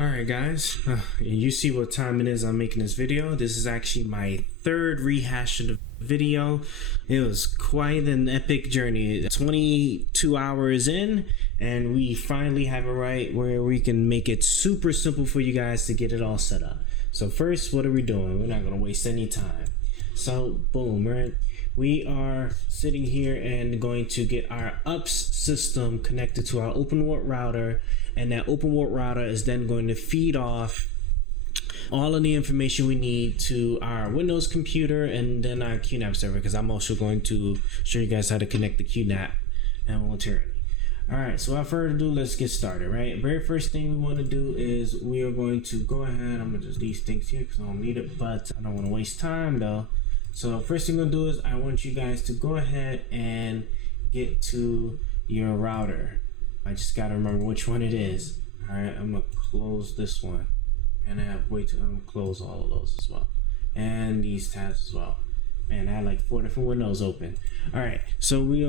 Alright guys, you see what time it is I'm making this video. This is actually my third rehash of the video. It was quite an epic journey. 22 hours in and we finally have it right where we can make it super simple for you guys to get it all set up. So first, what are we doing? We're not going to waste any time. So boom, right? We are sitting here and going to get our UPS system connected to our Openwrt router, and that Openwrt router is then going to feed off all of the information we need to our Windows computer and then our QNAP server, because I'm also going to show you guys how to connect the QNAP momentarily. Alright, so without further ado, let's get started, right? Very first thing we want to do is we are going to go ahead, I'm going to just these things here because I don't need it, but I don't want to waste time though. So first thing I'm going to do is I want you guys to go ahead and get to your router. I just got to remember which one it is. Alright, I'm going to close this one. And I have I'm going to close all of those as well. And these tabs as well. Man, I had like 4 different windows open. Alright, so we're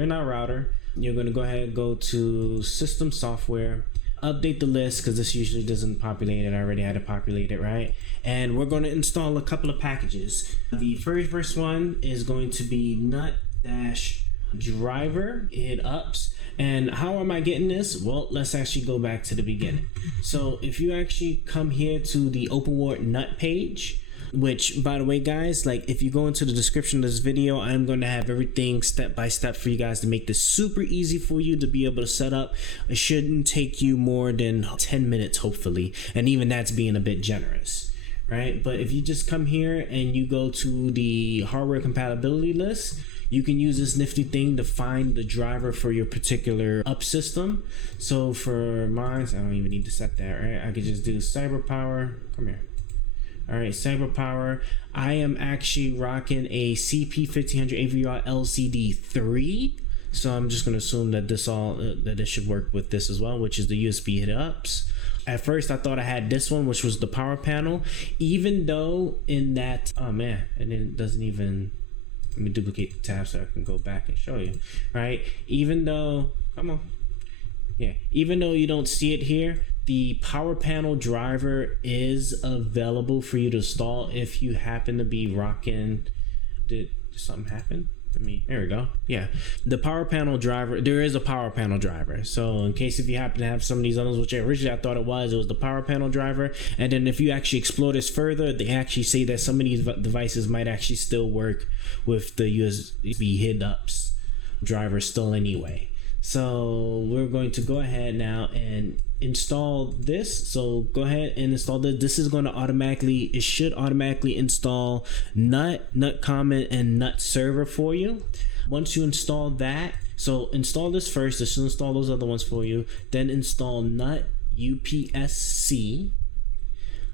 in our router. You're going to go ahead and go to System Software. Update the list because this usually doesn't populate it. I already had to populate it, right? And we're going to install a couple of packages. The very first one is going to be nut-driver-usbhid-ups. And how am I getting this? Well, let's actually go back to the beginning. So if you actually come here to the Openwrt nut page, which by the way guys, like if you go into the description of this video, I'm going to have everything step by step for you guys to make this super easy for you to be able to set up. It shouldn't take you more than 10 minutes hopefully, and even that's being a bit generous, right? But if you just come here and you go to the hardware compatibility list, you can use this nifty thing to find the driver for your particular UP system. So for mine, I don't even need to set that, right? I could just do CyberPower. Come here. All right, CyberPower. I am actually rocking a CP1500 AVR LCD3. So I'm just gonna assume that this should work with this as well, which is the usbhid-ups. At first I thought I had this one, which was the power panel, even though in that, oh man, and then it doesn't even, let me duplicate the tab so I can go back and show you, right? Even though, come on. Yeah, even though you don't see it here, the power panel driver is available for you to install if you happen to be rocking. Did something happen? There we go. Yeah, the power panel driver, there is a power panel driver. So in case if you happen to have some of these others, which originally I thought it was the power panel driver. And then if you actually explore this further, they actually say that some of these devices might actually still work with the usbhid-ups driver still anyway. So we're going to go ahead now and install this. So go ahead and install this. This is going to it should automatically install nut common and nut server for you. Once you install that, so install this first. This should install those other ones for you. Then install nut-upsc.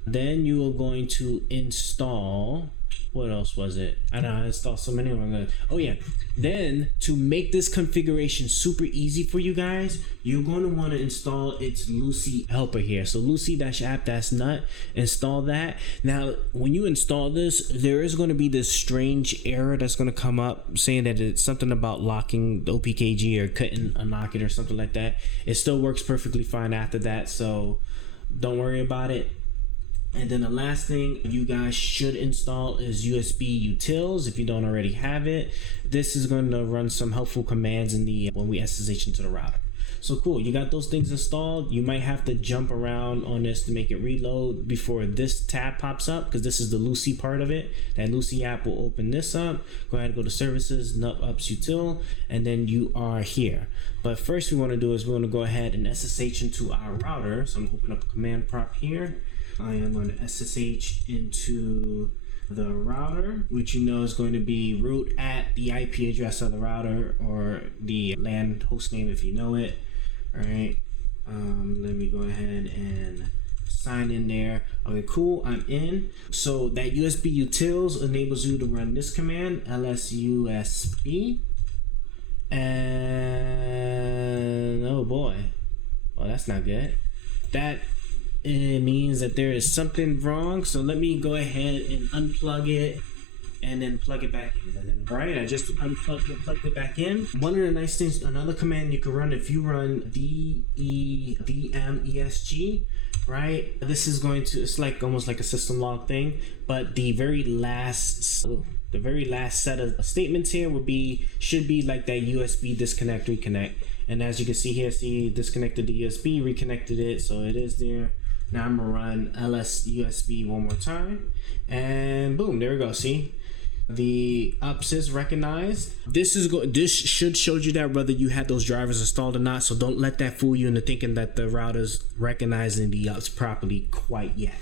Then you are going to install, what else was it? I know I installed so many of them. Oh yeah, then to make this configuration super easy for you guys, you're going to want to install its luci helper here. So luci-app-nut, install that. Now when you install this, there is going to be this strange error that's going to come up saying that it's something about locking the OPKG or couldn't unlock it or something like that. It still works perfectly fine after that, so don't worry about it. And then the last thing you guys should install is usbutils if you don't already have it. This is going to run some helpful commands in the when we SSH into the router. So cool, you got those things installed. You might have to jump around on this to make it reload before this tab pops up, because this is the Luci part of it. That Luci app will open this up. Go ahead and go to services, nut-upsc, and then you are here. But first we want to do is we want to go ahead and SSH into our router. So I'm going to open up a command prompt here. I am going to SSH into the router, which you know is going to be root at the IP address of the router or the LAN host name if you know it. All right, let me go ahead and sign in there. Okay, cool, I'm in. So that usbutils enables you to run this command, lsusb, and oh boy, well that's not good. That it means that there is something wrong. So let me go ahead and unplug it and then plug it back in. And then, right, I just plugged it back in. One of the nice things, another command you can run if you run dmesg, right? This is going to, it's like almost like a system log thing, but the very last set of statements here should be like that USB disconnect reconnect. And as you can see here, disconnected the USB, reconnected it, so it is there. Now I'm gonna run lsusb one more time, and boom, there we go. See, the ups is recognized. This should show you that whether you had those drivers installed or not. So don't let that fool you into thinking that the router's recognizing the ups properly quite yet.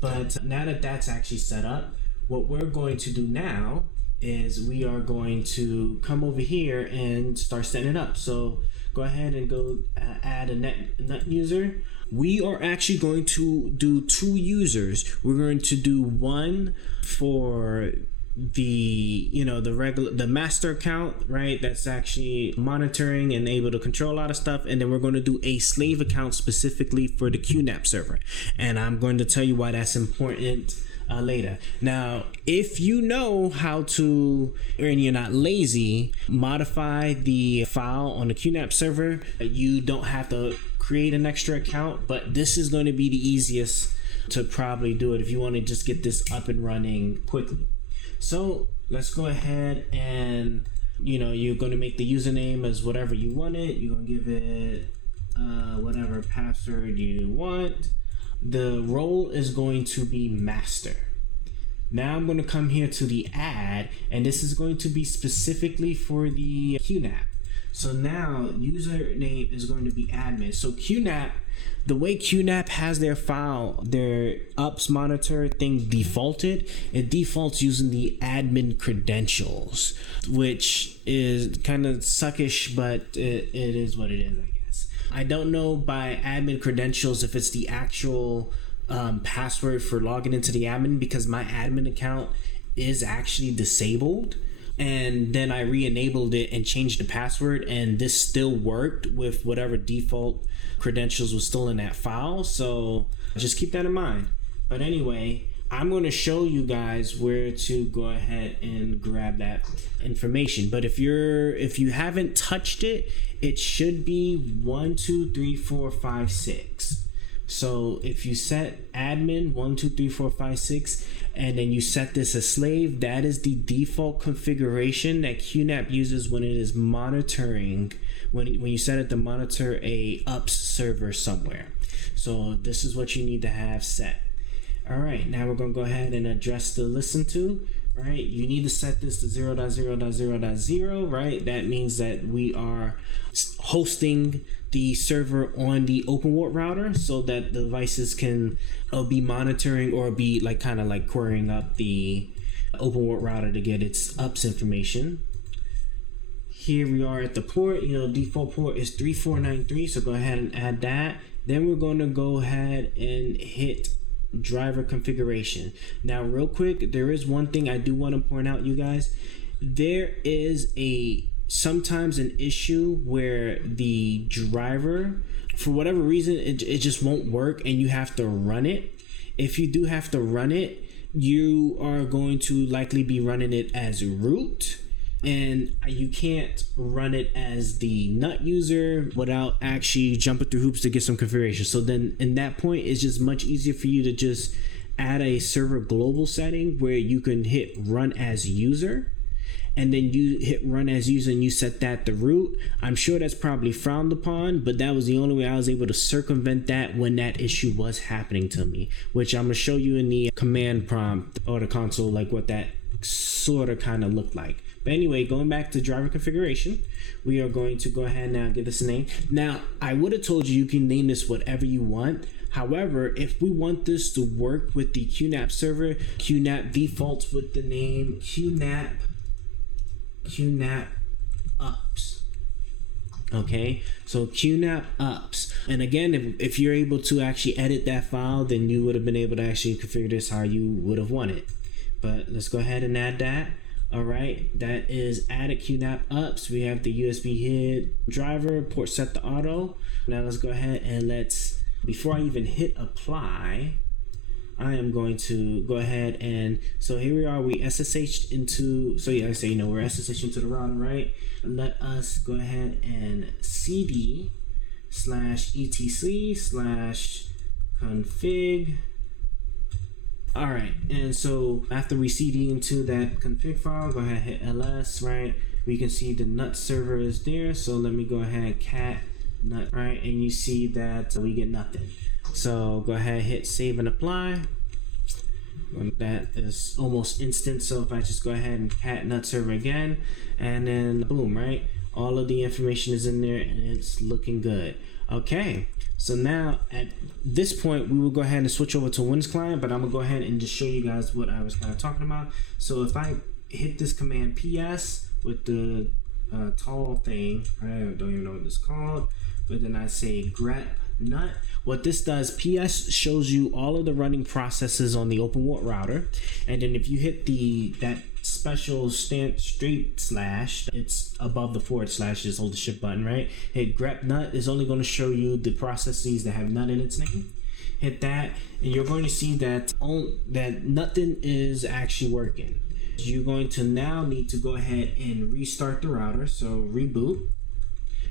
But now that that's actually set up, what we're going to do now is we are going to come over here and start setting it up. So go ahead and go add a nut user. We are actually going to do 2 users. We're going to do one for the master account, right? That's actually monitoring and able to control a lot of stuff. And then we're going to do a slave account specifically for the QNAP server. And I'm going to tell you why that's important later. Now, if you know how to, and you're not lazy, modify the file on the QNAP server, you don't have to create an extra account, but this is going to be the easiest to probably do it if you want to just get this up and running quickly. So let's go ahead and, you're going to make the username as whatever you want it. You're going to give it whatever password you want. The role is going to be master. Now I'm going to come here to the add, and this is going to be specifically for the QNAP. So now username is going to be admin. So QNAP, the way QNAP has their file, their ups monitor thing defaulted, it defaults using the admin credentials, which is kind of suckish, but it is what it is, I guess. I don't know by admin credentials if it's the actual password for logging into the admin, because my admin account is actually disabled. And then I re-enabled it and changed the password, and this still worked with whatever default credentials was still in that file. So just keep that in mind. But anyway, I'm going to show you guys where to go ahead and grab that information. But if you haven't touched it, it should be 1 2 3 4 5 6. So if you set admin 1 2 3 4 5 6, and then you set this as slave, that is the default configuration that QNAP uses when it is monitoring, when you set it to monitor a ups server somewhere. So this is what you need to have set. All right, now we're going to go ahead and address the listen to. Right, you need to set this to 0.0.0.0, right? That means that we are hosting the server on the Openwrt router so that the devices can be monitoring or be like kind of like querying up the Openwrt router to get its ups information. Here we are at the port, default port is 3493, so go ahead and add that. Then we're going to go ahead and hit driver configuration. Now real quick, there is one thing I do want to point out, you guys. There is sometimes an issue where the driver, for whatever reason, it just won't work and you have to run it. If you do have to run it, you are going to likely be running it as root, and you can't run it as the nut user without actually jumping through hoops to get some configuration. So then in that point, it's just much easier for you to just add a server global setting where you can hit run as user, and then you hit run as user and you set that to root. I'm sure that's probably frowned upon, but that was the only way I was able to circumvent that when that issue was happening to me, which I'm going to show you in the command prompt or the console, like what that sort of kind of looked like. But anyway, going back to driver configuration, we are going to go ahead now, give this a name. Now, I would have told you can name this whatever you want. However, if we want this to work with the QNAP server, QNAP defaults with the name QNAP ups. Okay, so QNAP ups. And again, if you're able to actually edit that file, then you would have been able to actually configure this how you would have wanted. But let's go ahead and add that. All right, that is added QNAP ups. We have the USB HID driver, port set to auto. Now let's go ahead and before I even hit apply, I am going to go ahead and, so here we are, we SSH'd into, so yeah, I say, we're SSH into the router, right? Let us go ahead and cd/etc/ config. All right, and so after we cd into that config file, go ahead and hit ls, right? We can see the nut server is there. So let me go ahead and cat nut, right? And you see that we get nothing. So go ahead and hit save and apply. That is almost instant. So if I just go ahead and cat nut server again, and then boom, right? All of the information is in there and it's looking good. Okay, so now at this point we will go ahead and switch over to Windows client, but I'm gonna go ahead and just show you guys what I was kind of talking about. So if I hit this command ps with the tall thing, I don't even know what this is called, but then I say grep nut. What this does, ps shows you all of the running processes on the Openwrt router, and then if you hit that special straight slash, it's above the /, just hold the shift button, right? Hit grep nut is only going to show you the processes that have nut in its name. Hit that and you're going to see that nothing is actually working. You're going to now need to go ahead and restart the router, so reboot,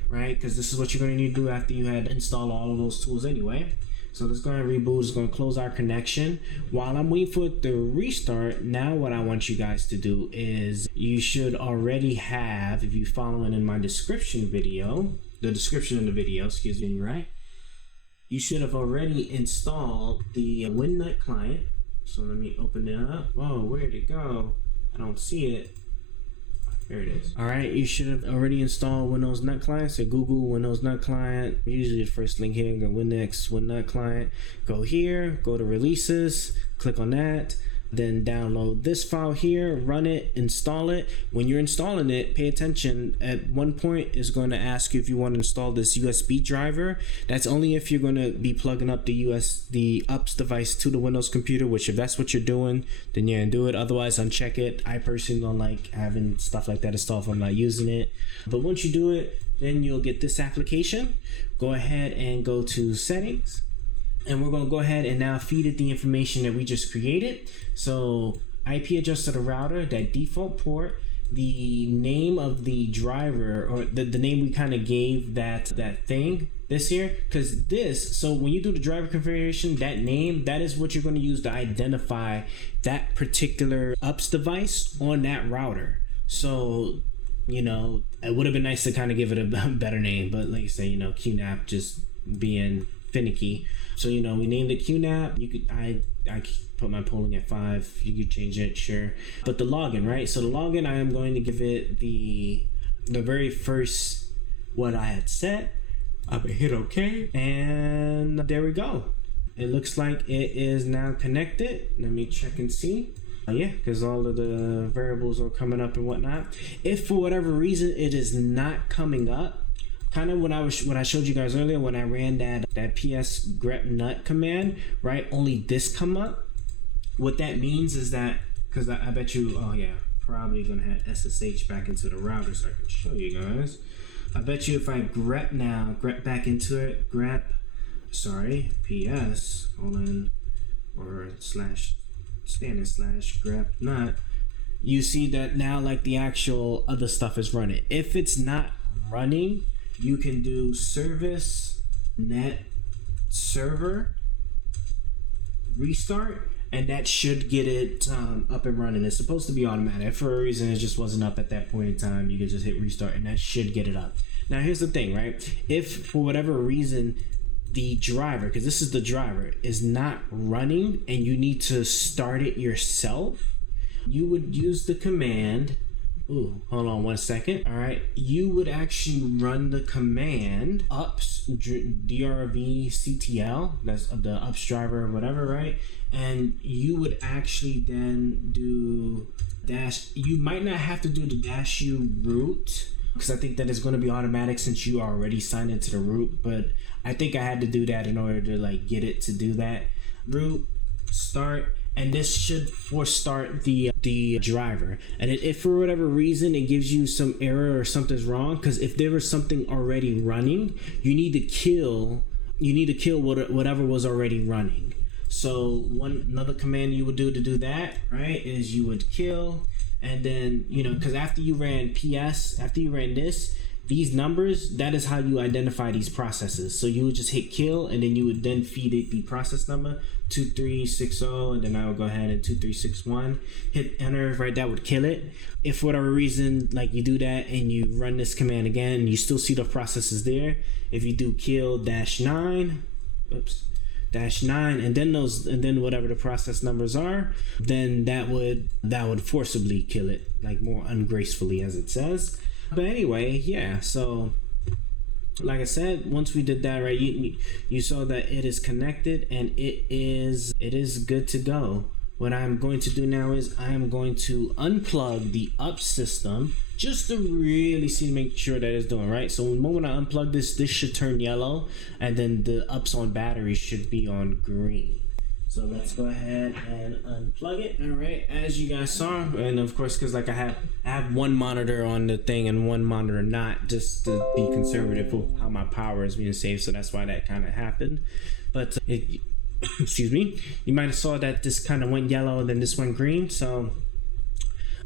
right? Because this is what you're going to need to do after you had installed all of those tools anyway. So let's go ahead and reboot. It's going to close our connection. While I'm waiting for it to restart, now what I want you guys to do is you should already have, if you're following in my description video, the description of the video, excuse me, right? You should have already installed the WinNut client. So let me open it up. Whoa, where'd it go? I don't see it. There it is. All right, you should have already installed Windows Nut Client. So Google Windows Nut Client. Usually the first link here, go Windows WinNut Client. Go here, go to releases, click on that. Then download this file here, run it, install it. When you're installing it, pay attention. At one point, it's going to ask you if you want to install this USB driver. That's only if you're going to be plugging up the UPS device to the Windows computer, which if that's what you're doing, then yeah, do it. Otherwise, uncheck it. I personally don't like having stuff like that installed if I'm not using it. But once you do it, then you'll get this application. Go ahead and go to settings. And we're going to go ahead and now feed it the information that we just created. So IP address of the router, that default port, the name of the driver, or the name we kind of gave that thing this here, because this, so when you do the driver configuration, that name, that is what you're going to use to identify that particular UPS device on that router. So, you know, it would have been nice to kind of give it a better name, but like you say, you know, QNAP just being finicky. So, you know, we named it QNAP. You could, I put my polling at 5. You could change it, sure. But the login, right? So the login, I am going to give it the very first what I had set. I'm gonna hit OK, and there we go. It looks like it is now connected. Let me check and see. Yeah, because all of the variables are coming up and whatnot. If for whatever reason it is not coming up, kind of what I showed you guys earlier when I ran that ps grep nut command, right? Only this come up. What that means is that, because I bet you, oh yeah, probably gonna have SSH back into the router so I can show you guys. I bet you if I grep back into it, ps colon or // grep nut, you see that now like the actual other stuff is running. If it's not running, you can do service net server restart, and that should get it up and running. It's supposed to be automatic. For a reason, it just wasn't up at that point in time. You can just hit restart and that should get it up. Now here's the thing, right? If for whatever reason the driver, because this is the driver, is not running and you need to start it yourself, you would use the command, hold on one second. All right, you would actually run the command drvctl, that's the ups driver or whatever, right? And you would actually then do you might not have to do the -u root, because I think that is going to be automatic since you already signed into the root, but I think I had to do that in order to like get it to do that. Root start, and this should force start the driver. And if for whatever reason it gives you some error or something's wrong, because if there was something already running, you need to kill whatever was already running. So another command you would do to do that, right, is you would kill, and then, you know, because after you ran this, these numbers, that is how you identify these processes. So you would just hit kill, and then you would then feed it the process number 2360, and then I will go ahead and 2361, hit enter, right? That would kill it. If for whatever reason, like you do that and you run this command again, you still see the processes there. If you do kill -9, -9, and then whatever the process numbers are, then that would forcibly kill it, like more ungracefully, as it says. But anyway, yeah, so like I said, once we did that, right, you saw that it is connected and it is good to go. What I'm going to do now is I am going to unplug the up system just to really make sure that it's doing right. So the moment I unplug this should turn yellow, and then the ups on battery should be on green. So let's go ahead and unplug it. All right, as you guys saw, and of course, because like I have one monitor on the thing and one monitor not, just to be conservative with how my power is being saved. So that's why that kind of happened. But excuse me, you might have saw that this kind of went yellow and then this went green. So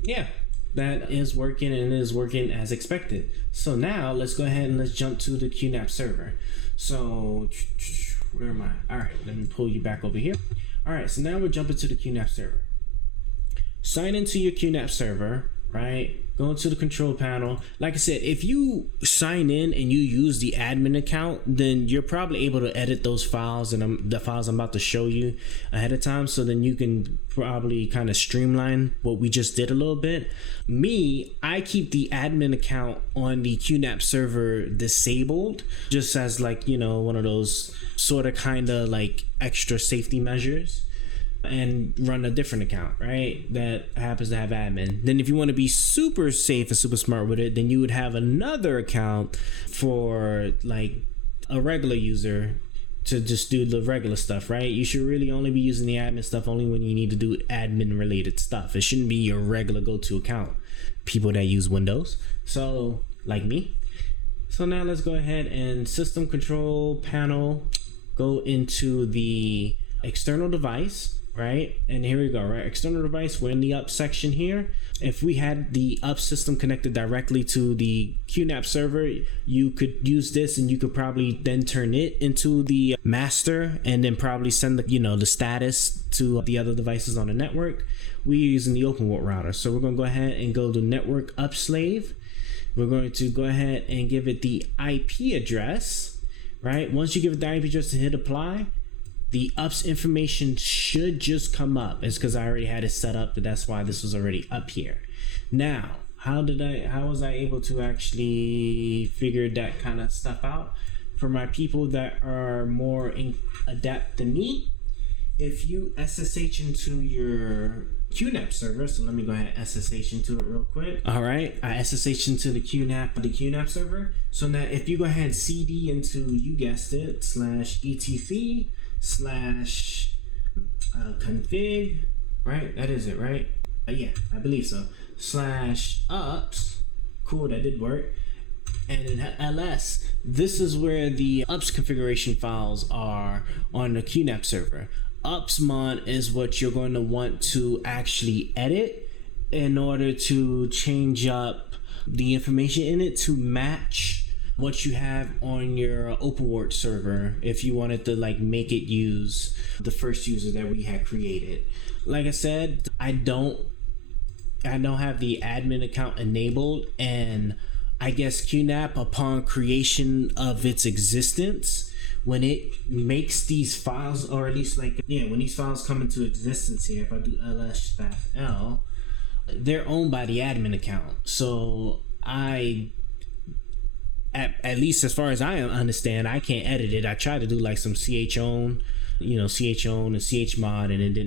yeah, that is working, and it is working as expected. So now let's go ahead and let's jump to the QNAP server. So where am I? All right, let me pull you back over here. All right, so now we're jumping to the QNAP server. Sign into your QNAP server, right? Go into the control panel. Like I said, if you sign in and you use the admin account, then you're probably able to edit those files, and the files I'm about to show you ahead of time. So then you can probably kind of streamline what we just did a little bit. Me, I keep the admin account on the QNAP server disabled, just as like, you know, one of those sort of kind of like extra safety measures, and run a different account, right, that happens to have admin. Then if you want to be super safe and super smart with it, then you would have another account for like a regular user to just do the regular stuff, right? You should really only be using the admin stuff only when you need to do admin related stuff. It shouldn't be your regular go-to account, people that use Windows, so like me. So now let's go ahead and system control panel, go into the external device, right? And here we go, right? External device, we're in the up section here. If we had the up system connected directly to the QNAP server, you could use this, and you could probably then turn it into the master, and then probably send the, you know, the status to the other devices on the network. We're using the Openwrt router, so we're going to go ahead and go to network upslave. We're going to go ahead and give it the IP address, right? Once you give it the IP address and hit apply, the ups information should just come up. It's because I already had it set up, but that's why this was already up here. Now, how was I able to actually figure that kind of stuff out? For my people that are more adept than me, if you SSH into your QNAP server, so let me go ahead and SSH into it real quick. All right, I SSH into the QNAP server. So now if you go ahead and CD into, you guessed it, /etc/config, right? That is it, right? Yeah, I believe so. /ups, cool, that did work. And in ls, this is where the ups configuration files are on the QNAP server. Upsmon is what you're going to want to actually edit in order to change up the information in it to match what you have on your Openwrt server, if you wanted to like make it use the first user that we had created. Like I said, I don't have the admin account enabled, and I guess QNAP, upon creation of its existence, when it makes these files, or at least like, yeah, when these files come into existence here, if I do ls-l, they're owned by the admin account. So at least as far as I understand, I can't edit it. I tried to do like some chown, and chmod, and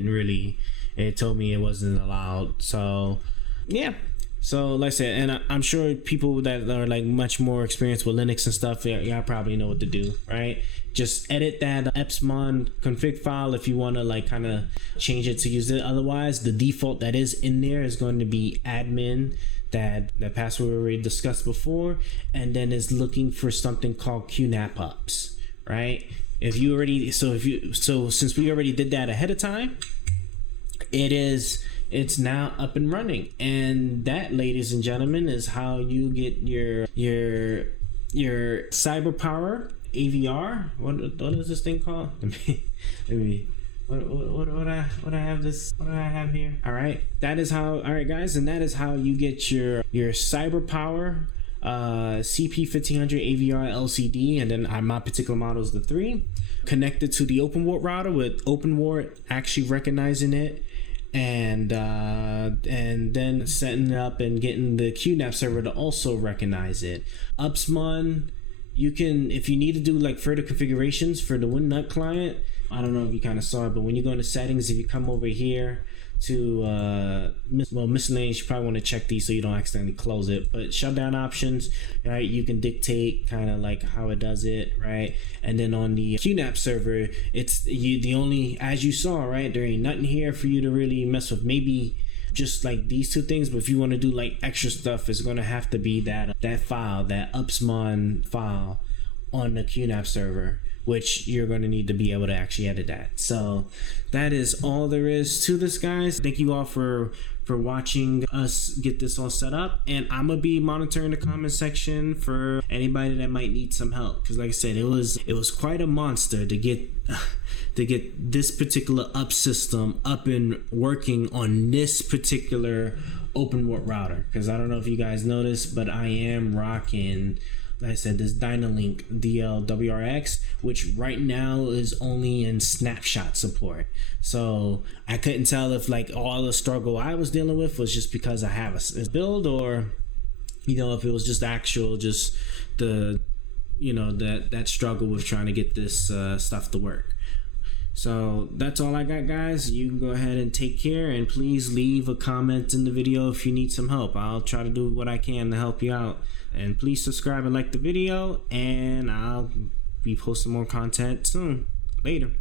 it told me it wasn't allowed. So yeah. So like I said, and I'm sure people that are like much more experienced with Linux and stuff, y'all probably know what to do, right? Just edit that upsmon config file if you want to like kind of change it to use it. Otherwise, the default that is in there is going to be admin, that password we already discussed before, and then is looking for something called QNAP ups, right? Since we already did that ahead of time, it is it's now up and running. And that, ladies and gentlemen, is how you get your CyberPower AVR. What is this thing called? Let me what I have here. All right, that is how. All right, guys, and that is how you get your CyberPower CP1500 AVR LCD, and then my particular model is the 3, connected to the Openwrt router, with Openwrt actually recognizing it, and then setting it up and getting the QNAP server to also recognize it. Upsmon, you can, if you need to do like further configurations for the WinNut client, I don't know if you kind of saw it, but when you go into settings, if you come over here to miscellaneous, you probably want to check these so you don't accidentally close it. But shutdown options, right, you can dictate kind of like how it does it, right? And then on the QNAP server, it's the only, as you saw, right, there ain't nothing here for you to really mess with. Maybe just like these two things, but if you want to do like extra stuff, it's going to have to be that file, that upsmon file on the QNAP server, which you're going to need to be able to actually edit that. So that is all there is to this, guys. Thank you all for watching us get this all set up, and I'm gonna be monitoring the comment section for anybody that might need some help, because like I said, it was quite a monster to get this particular up system up and working on this particular Openwrt router. Because I don't know if you guys noticed, but I am rocking, like I said, this Dynalink DL-WRX, which right now is only in snapshot support. So I couldn't tell if like all the struggle I was dealing with was just because I have a build, or if it was just the that struggle with trying to get this stuff to work. So that's all I got, guys. You can go ahead and take care, and please leave a comment in the video if you need some help. I'll try to do what I can to help you out. And please subscribe and like the video, and I'll be posting more content soon. Later.